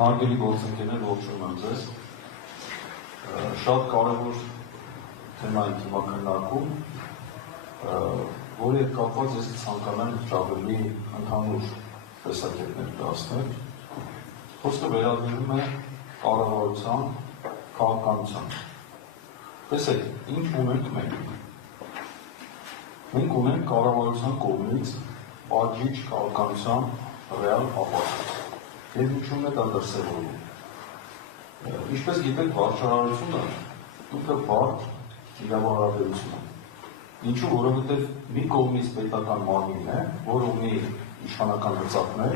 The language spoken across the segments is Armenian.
Հարգելի գործընկերներ, ողջունում եմ ձեզ։ Շատ կարևոր թեմա ենք հիմա քննարկում, որի հետ կապված ես ցանկանամ ավելի ընդհանուր տեսակետներ դասնել։ Խոսքը վերաբերում է կառավարության, քաղաքականության։ Տեսեք, ինչ ունենք մենք։ Մենք ունենք կառավարության կողմից պատժիչ քաղաքականության ռեալ ապացույց։ Եվ ինչու՞ն է դա դրսևորվում։ Ինչպես գիտեք, վարչարարությունը ինքը բարդ իրավահարաբերություն է։ Ինչու, որովհետև մի կողմից պետական մարմին է, որը ունի իշխանական հծակներ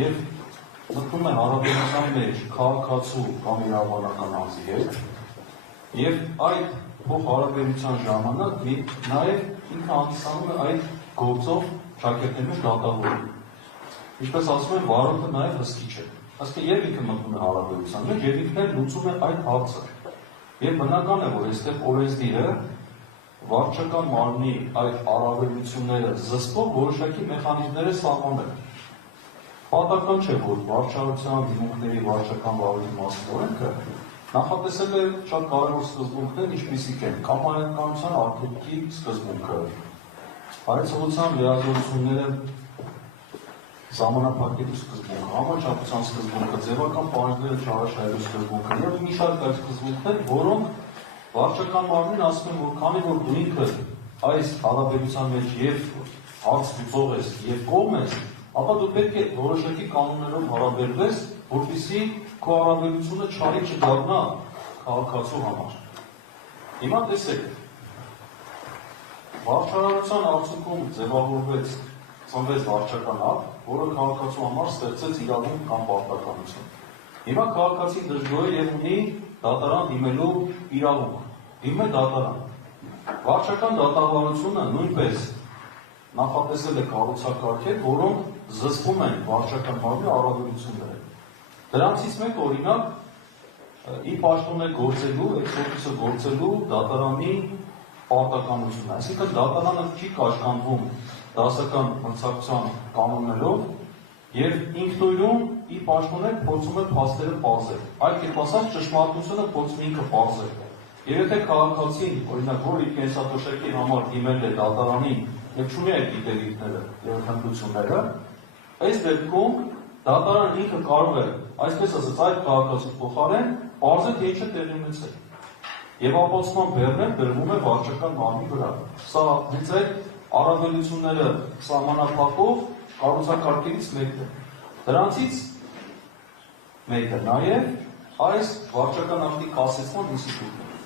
եւ մտնում է հարաբերության մեջ քաղաքացու կամ իրավաբանական անձի հետ եւ այդ փոխհարաբերության ժամանակ նաեւ ինքը հանդիսանում է այդ գործով շակերտների մեջ դատավորում։ Ինչպես ասում են, վարորդը նաև հսկիչ է։ Այսինքն եւ ինքը մտնում է հարաբերության մեջ եւ ինքն էլ լուծում է այդ հարցը։ Եվ բնական է, որ այստեղ օրենսդիրը վարչական մարմնի այդ առավելությունները զսպող որոշակի մեխանիզմներ է սահմանել։ Պատահական չէ, որ վարչարության դիմումների վարչական վարույթի մասին օրենքը նախատեսել է շատ կարևոր սկզբունքներ, ինչպիսիք են կամայականության արտադրքի սկզբունքը, հայեցողության լիազորությունները Ժամանակակից սկզբունքը, համաչափության սկզբունքը, ձևական պահանջները չարաշահելու սկզբունքը եւ մի շարք այլ սկզբունքներ, որոնք վարչական մարմինն ասում են, որ քանի որ դու ինքդ այս հարաբերության մեջ եւ հարց լուծող ես եւ կողմ ես, ապա դու պետք է որոշակի կանոններով հարաբերվես, որպեսզի քո հարաբերությունը չարի չդառնա քաղաքացու համար։ Հիմա տեսեք, վարչարարության արդյունքում ձևավորվեց ծնվեց վարչական ակտ, որը քաղաքացու համար ստեղծեց իրավունք կամ պարտականություն։ Հիմա քաղաքացին դժգոհ է եւ ունի դատարան դիմելու իրավունք։ Դիմում է դատարան։ Վարչական դատավարությունը նույնպես նախատեսել է կառուցակարգեր, որոնք զսպում են վարչական մարմնի առավելությունները։ Դրանցից մեկը օրինակ ի պաշտոն է գործելու, էքսօֆիսը գործելու դատարանի պարտականությունը։ Այսինքն դատարանը չի կաշկանդվում դասական մրցակցության կանոններով եւ ինքնուրույն ի պաշտոներ փորձում է փաստերը պարզել։ Այդ կերպ ասած ճշմարտությունը փորձում ինքը պարզել։ Եվ եթե քաղաքացին, օրինակ, որ իր կենսաթոշակի համար դիմել է դատարանին եւ չունի այդ գիտելիքները եւ հմտությունները, այս դեպքում դատարանն ինքը կարող է, այսպես ասած, այդ քաղաքացու փոխարեն պարզել, թե ինչը տեղի ունեցել։ Եվ ապացուցման բեռներ դրվում է վարչական մարմնի վրա։ Սա հենց այդ առավելությունները սահմանափակող կառուցակարգերից մեկն է։ Դրանցից մեկը նաև այս վարչական ակտի կասեցման ինստիտուտն է,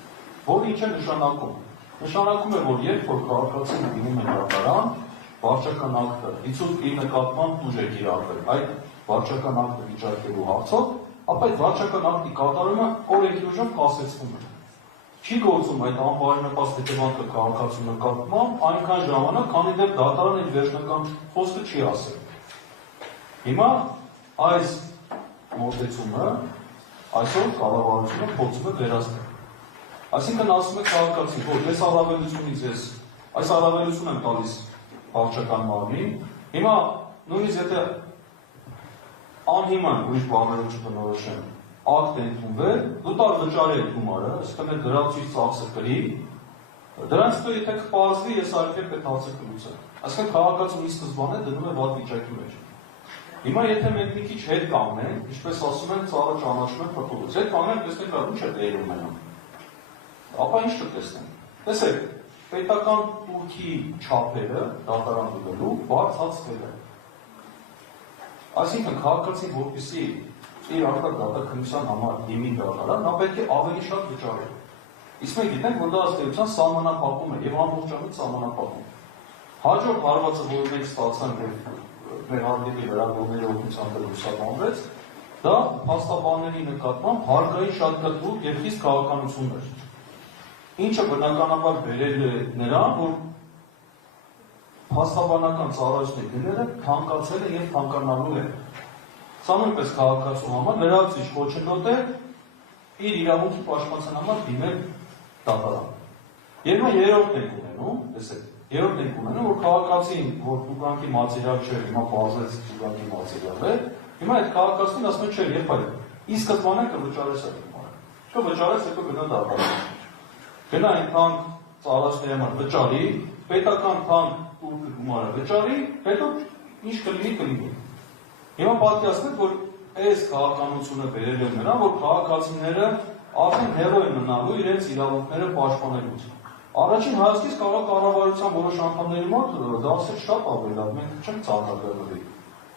որը ինչ է նշանակում։ Նշանակում է, որ երբ որ քաղաքացին դիմում է դատարան, վարչական ակտը իր նկատմամբ ուժ է կիրառվել այդ վարչական ակտը վիճարկելու հարցով, ապա այդ վարչական ակտի կատարումը օրենքի ուժով կասեցվում է։ Չի գործում այդ անբարենպաստ հետևանքը քաղաքացու նկատմամբ այնքան ժամանակ, քանի դեռ դատարանը իր վերջնական խոսքը չի ասել։ Հիմա այս մոտեցումը այսօր կառավարությունը փորձում է վերացնել։ Այսինքն ասում է քաղաքացին, որ այս առավելությունից ես այս առավելություն եմ տալիս վարչական մարմնին, հիմա նույնիսկ եթե անհիմն ուրիշ բաներով չբնորոշեն ակտ է ընդունվել, դու տար վճարի այդ գումարը, այսինքն դրացույց ծախսը կրի, դրանից հետո եթե կպարզվի, ես այլ կերպ այդ հարցը կլուծեմ։ Այսինքն քաղաքացուն ի սկզբանե դնում է վատ վիճակի մեջ։ Հիմա եթե մենք մի քիչ հետ կանգնենք, ինչպես ասում են, ծառը ճանաչում է փրփուրից, հետ կանգնենք, տեսնենք դա ինչ է տեղի ունենում։ Ապա ինչ կտեսնենք։ Տեսեք, պետական տուրքի չափերը դատարան դիմելու բարձրացվել է։ Այսինքն քաղաքացին որպեսզի իր արտակ դատաքննության համար դիմի դատարան, նա պետք է ավելի շատ վճարի։ Իսկ մենք գիտենք, որ դա ըստ էության սահմանափակում է եւ ամբողջովին սահմանափակում։ Հաջորդ հարվածը, որ մենք ստացանք մեր հանդիպի վերաբերյալ օգնության դրուսաբանվեց, դա փաստաբանների նկատմամբ հարկային շատկատվող եւ խիստ քաղաքականություն էր։ Ինչը բնականաբար բերել է նրան, որ փաստաբանական ծառայությունների գները թանկացել է եւ թանկանալու է։ Սա նույնպես քաղաքացու համար լրացուցիչ խոչընդոտ է իր իրավունքի պաշտպանության համար դիմել դատարան։ Եվ նա երրորդն ենք ունենում, տեսեք, երրորդն ենք ունենում, որ քաղաքացին, որ տուգանքի մատերիալ չէ, հիմա բազեց տուգանքի մատերիալ է, Հիմա այդ քաղաքացին ասում է, չէ, երբ այլ, ի սկզբանե կվճարես այդ գումարը։ Կվճարես, հետո գնա դատարան։ Գնա այն թանկ ծառայողների համար վճարի, պետական թանկ ու գումարը վճարի, հետո ինչ կլինի։ Հիմա պատկերացնեք, որ այս քաղաքականությունը բերել է նրան, որ քաղաքացիները արդեն հերո են մնալու իրենց իրավունքները պաշտպանելուց։ Առաջին հայացքից կարող կառավարության որոշ անդամների մոտ դա ասել շատ ավելի լավ, մենք չենք ցանկալի։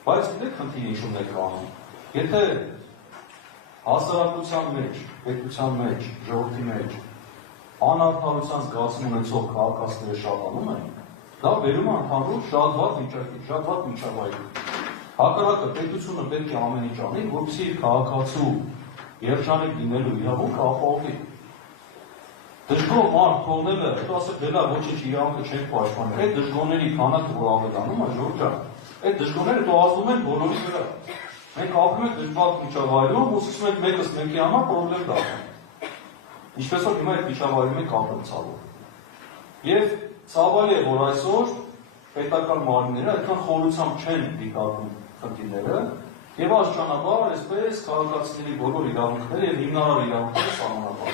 Բայց գիտեք խնդիրը ինչու՞մն է կանում։ Եթե հասարակության մեջ, պետության մեջ, ժողովրդի մեջ անարդարության զգացում ունեցող քաղաքացիները շատանում են, դա բերում է ընդհանուր շատ վատ վիճակի, շատ վատ միջավայրի։ Հակառակը պետությունը պետք է ամեն ինչ անի, որպեսզի իր քաղաքացու երջանիկ լինելու իրավունքը ապահովի։ Դժգոհ մարդ թողնելը, հետո ասել դե լավ ոչինչ իրավունքը չենք պաշտպանել։ Այդ դժգոհների քանակը որ ավելանում է, Ժորժ ջան, այդ դժգոհները դու ազդում են բոլորի վրա։ Մենք ապրում ենք դժբախտ միջավայրում, ու սկսում ենք մեկս մեկի համար պրոբլեմ դառնալ։ Ինչպես որ հիմա այդ միջավայրում ենք ապրում ցավով։ Եվ ցավալի է, որ այսօր պետական մարմինները այդքան խորությամբ չեն դիտարկում խնդիրները, եւ աստիճանաբար այսպես քաղաքացիների բոլոր իրավունքները եւ հիմնարար իրավունքները սահմանափակվում